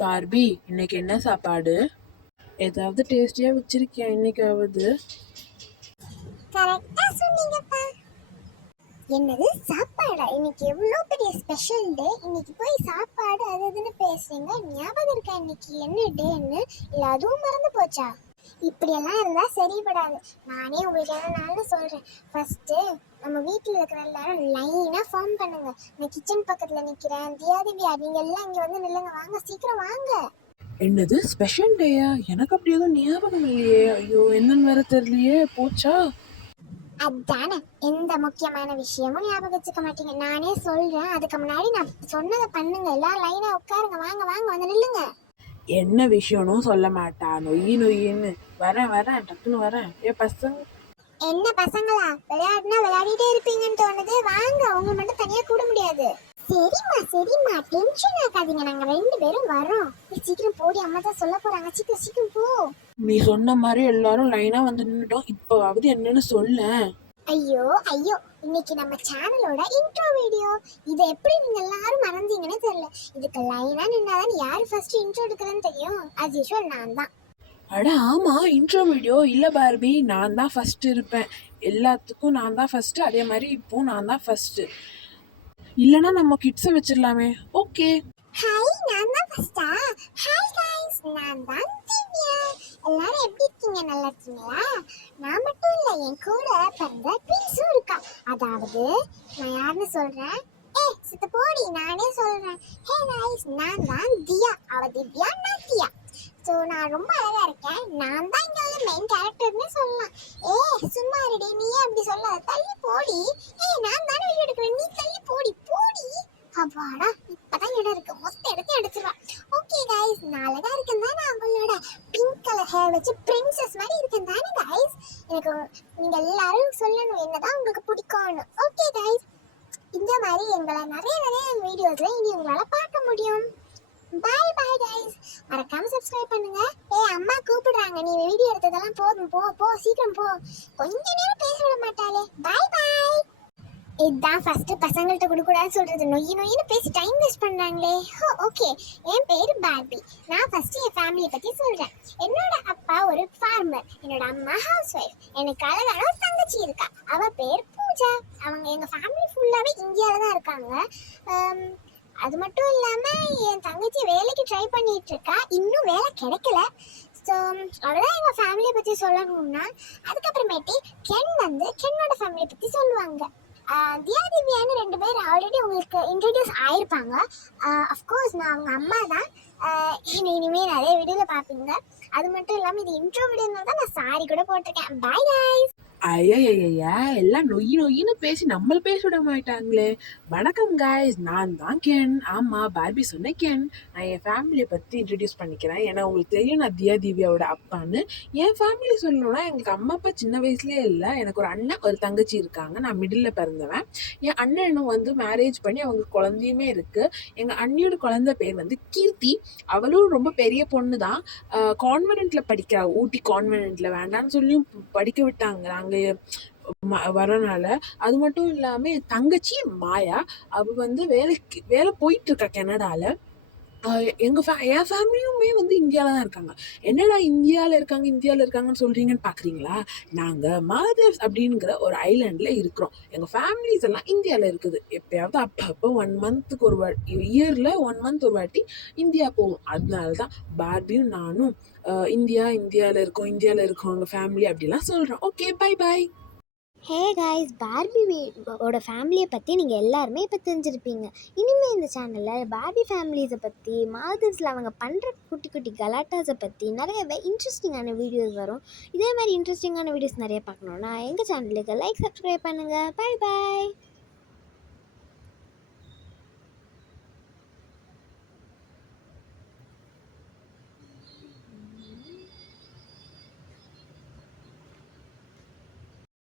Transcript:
Barbie, இன்னைக்கு என்ன சாப்பாடு? ஏதாவது டேஸ்டியா வச்சிருக்கியா இன்னைக்காவது? கரெக்டா சொன்னீங்கப்பா. என்னது சாப்பாடா? இன்னைக்கு எவ்வளோ பெரிய ஸ்பெஷல் டே. இன்னைக்கு போய் சாப்பாடு அது இதுன்னு பேசுறீங்க. ஞாபகம் இருக்கா இன்னைக்கு என்ன டேன்னு? இல்லை அதுவும் மறந்து போச்சா? இப்படியெல்லாம் இருந்தா சரிப்படாது. நானே உங்களுக்கு என்னன்னு சொல்றேன். ஃபர்ஸ்ட் நம்ம வீட்டில் இருக்கிற எல்லாரும் லைனா ஃபார்ம் பண்ணுங்க. நான் கிச்சன் பக்கத்துல நிக்கிறேன். தியாதிவியா, நீங்க எல்லாம் இங்க வந்து நில்லுங்க. வாங்க, சீக்கிரம் வாங்க. என்னது ஸ்பெஷல் டேயா? எனக்கு அப்படி எதுவும் ஞாபகம் இல்லையே. ஐயோ, என்னன்னு வேற தெரியலையே. போச்சா? அதானே, எந்த முக்கியமான விஷயமும் ஞாபகம் வச்சுக்க மாட்டீங்க. நானே சொல்றேன், அதுக்கு முன்னாடி நான் சொன்னதை பண்ணுங்க. எல்லாரும் லைனா உட்காருங்க. வாங்க வாங்க, வந்து நில்லுங்க. என்ன விஷயம்னு சொல்ல மாட்டா. நொய்யின்னு வரேன் டக்குன்னு வரேன். பசங்க என்ன பசங்களா? விளையாடுனா விளையாடிட்டே இருப்பீங்கன்னு தோணுது. வாங்க, உங்களை மட்டும் தனியா கூட முடியாது. சரிம்மா டென்ஷன் ஆகாதீங்க. நாங்க 2 பேரும் வரோம். சீக்கிரம் போடி, அம்மா தான் சொல்ல போறாங்க. சீக்கிரம் போ. நீ சொன்ன மாதிரி எல்லாரும் லைனா வந்து நின்னுட்டோம். இப்போவாவது என்னன்னு சொல்ல. ஐயோ, இன்னைக்கு நம்ம சேனலோட இன்ட்ரோ வீடியோ. இதை எப்படி நீங்க எல்லாரும் மறந்தீங்கன்னு தெரியல. இதுக்கு லைனா நின்னாதான் யாரு ஃபர்ஸ்ட் இன்ட்ரோ எடுக்கிறதுன்னு தெரியும். as usual நான் தான். அட ஆமா, இன்ட்ரோ வீடியோ இல்ல பார்பி, நான் தான் ஃபர்ஸ்ட் இருப்பேன். எல்லாத்துக்கும் நான் தான் ஃபர்ஸ்ட். அதே மாதிரி இப்போ நான் தான் ஃபர்ஸ்ட். இல்லனா நம்ம கிட்ஸை வச்சிடலாமே. ஓகே. ஹாய், நான் தான் ஃபர்ஸ்டா? ஹாய் गाइस, நான் தான் திவ்யா. எல்லாரும் எப்படி இருக்கீங்க? நல்லா இருக்கீங்களா? நான் மட்டும் இல்ல, என் கூட பிறந்த ட்வின்ஸும் இருக்கா. அதாவது நான் யாருன்னு சொல்றேன். சித்த போடி, நானே சொல்றேன். ஹே गाइस, நான் தான் தியா. அவ திவ்யா, நான் தியா. ஸோ நான் ரொம்ப அழகா இருக்கேன். நான் தான் இங்க மெயின் கேரக்டர்னு சொல்லலாம். சும்மா இருடி, நீயே அப்படி சொல்லாத. தள்ளி போடி. நான் தானே வீடியோ எடுக்கிறேன், நீ தள்ளி போடி. அப்பாடா, இப்பதான் இடம் இருக்கு. மொத்த இடத்தையும் எடுத்துருவா. ஓகே गाइस, நான் அழகா இருக்கேன் தானே? அவங்களோட பிங்க் கலர் ஹேர் வச்சு பிரின்சஸ் மாதிரி இருக்கேன் தானே गाइस? எனக்கு நீங்க எல்லாரும் சொல்லணும் என்னதான் உங்களுக்கு பிடிக்கும்னு. ஓகே गाइस, இந்த மாதிரி எங்களை நிறைய வீடியோஸ்ல இனி உங்களால பார்க்க முடியும். பாய் गाइस, மறக்காம சப்ஸ்கிரைப் பண்ணுங்க. அம்மா கூப்பிடுறாங்க. நீ வீடியோ எடுத்ததெல்லாம் போதும். போ சீக்கிரம் போ. கொஞ்ச நேரம் பேச விட மாட்டாளே. பாய். இதுதான் ஃபர்ஸ்ட் பசங்கள்ட்ட கொடுக்கூடாதுன்னு சொல்றது. நொய்யின்னு பேசி டைம் வேஸ்ட் பண்றாங்களே. ஓகே, என் பேரு பார்பி. நான் ஃபர்ஸ்ட் என் ஃபேமிலியை பத்தி சொல்றேன். என்னோட அப்பா ஒரு ஃபார்மர். என்னோட அம்மா ஹவுஸ் ஒய்ஃப். எனக்கு அழகான ஒரு தங்கச்சி இருக்கா. அவ பேர் பூஜா. அவங்க எங்க ஃபேமிலி ஃபுல்லாவே இந்தியாவில தான் இருக்காங்க. அது மட்டும் இல்லாம என் தங்கச்சி வேலைக்கு ட்ரை பண்ணிட்டு இருக்கா. இன்னும் வேலை கிடைக்கல. ஸோ அவ்வளோதான் எங்கள் ஃபேமிலியை பற்றி சொல்லணும்னா. அதுக்கப்புறமேட்டு கென்னோட ஃபேமிலியை பற்றி சொல்லுவாங்க. திவ்யான்னு 2 பேர் ஆல்ரெடி உங்களுக்கு இன்ட்ரடியூஸ் ஆயிருப்பாங்க. அஃப்கோர்ஸ் நான் அவங்க அம்மா தான். இனிமேல் நிறைய வீடியோவில் பார்ப்பீங்க. அது மட்டும் இல்லாமல் இது இன்ட்ரோ வீடியோனால தான் நான் சாரி கூட போட்டிருக்கேன். பாய் गाइस. ஐயா, எல்லாம் நொய்யின்னு பேசி நம்மள பேச விட மாட்டாங்களே. வணக்கம் गाइस, நான் தான் கென். ஆமா, பார்பி சொன்ன கென். நான் என் ஃபேமிலியை பற்றி இன்ட்ரடியூஸ் பண்ணிக்கிறேன். ஏன்னா உங்களுக்கு தெரியும் நான் திவ்யாவோட அப்பான்னு. என் ஃபேமிலி சொல்லணும்னா எங்களுக்கு அம்மா அப்பா சின்ன வயசுலேயே இல்லை. எனக்கு ஒரு அண்ணன் ஒரு தங்கச்சி இருக்காங்க. நான் மிடில் பிறந்தவன். என் அண்ணனும் வந்து மேரேஜ் பண்ணி அவங்களுக்கு குழந்தையுமே இருக்கு. எங்கள் அண்ணியோட குழந்தை பேர் வந்து கீர்த்தி. அவளும் ரொம்ப பெரிய பொண்ணு தான். கான்வென்ட்ல படிக்கிறா. ஊட்டி கான்வென்ட்ல வேண்டான்னு சொல்லியும் படிக்க விட்டாங்க நாங்கள் வரனால. அது மட்டும் இல்லாம என் தங்கச்சி மாயா, அவ வந்து வேலை போயிட்டு இருக்கா கனடால. என் ஃபேமிலியுமே வந்து இந்தியாவில தான் இருக்காங்க. என்னடா இந்தியாவில் இருக்காங்கன்னு சொல்றீங்கன்னு பாக்குறீங்களா? நாங்க மால்தீவ்ஸ் அப்படிங்கிற ஒரு ஐலாண்ட்ல இருக்கிறோம். எங்க ஃபேமிலிஸ் எல்லாம் இந்தியாவில் இருக்குது. எப்பயாவது அப்பப்போ 1 மந்த்துக்கு ஒரு வாட்டி, இயர்ல 1 மந்த் ஒரு வாட்டி இந்தியா போவோம். அதனாலதான் பார்பியும் நானும் இந்தியாவில் இருக்கோம் எங்க ஃபேமிலி அப்படிலாம் சொல்றோம். ஓகே, பாய். ஹே गाइस, பார்பியோட ஃபேமிலியை பற்றி நீங்கள் எல்லாருமே இப்போ தெரிஞ்சிருப்பீங்க. இனிமேல் இந்த சேனலில் பார்பி ஃபேமிலிஸை பற்றி, மால்தீவ்ஸில் அவங்க பண்ணுற குட்டி கலாட்டாஸை பற்றி நிறையவே இன்ட்ரெஸ்டிங்கான வீடியோஸ் வரும். இதே மாதிரி இன்ட்ரெஸ்டிங்கான வீடியோஸ் நிறைய பார்க்கணுன்னா எங்கள் சேனலுக்கு லைக், சப்ஸ்கிரைப் பண்ணுங்கள். பாய்.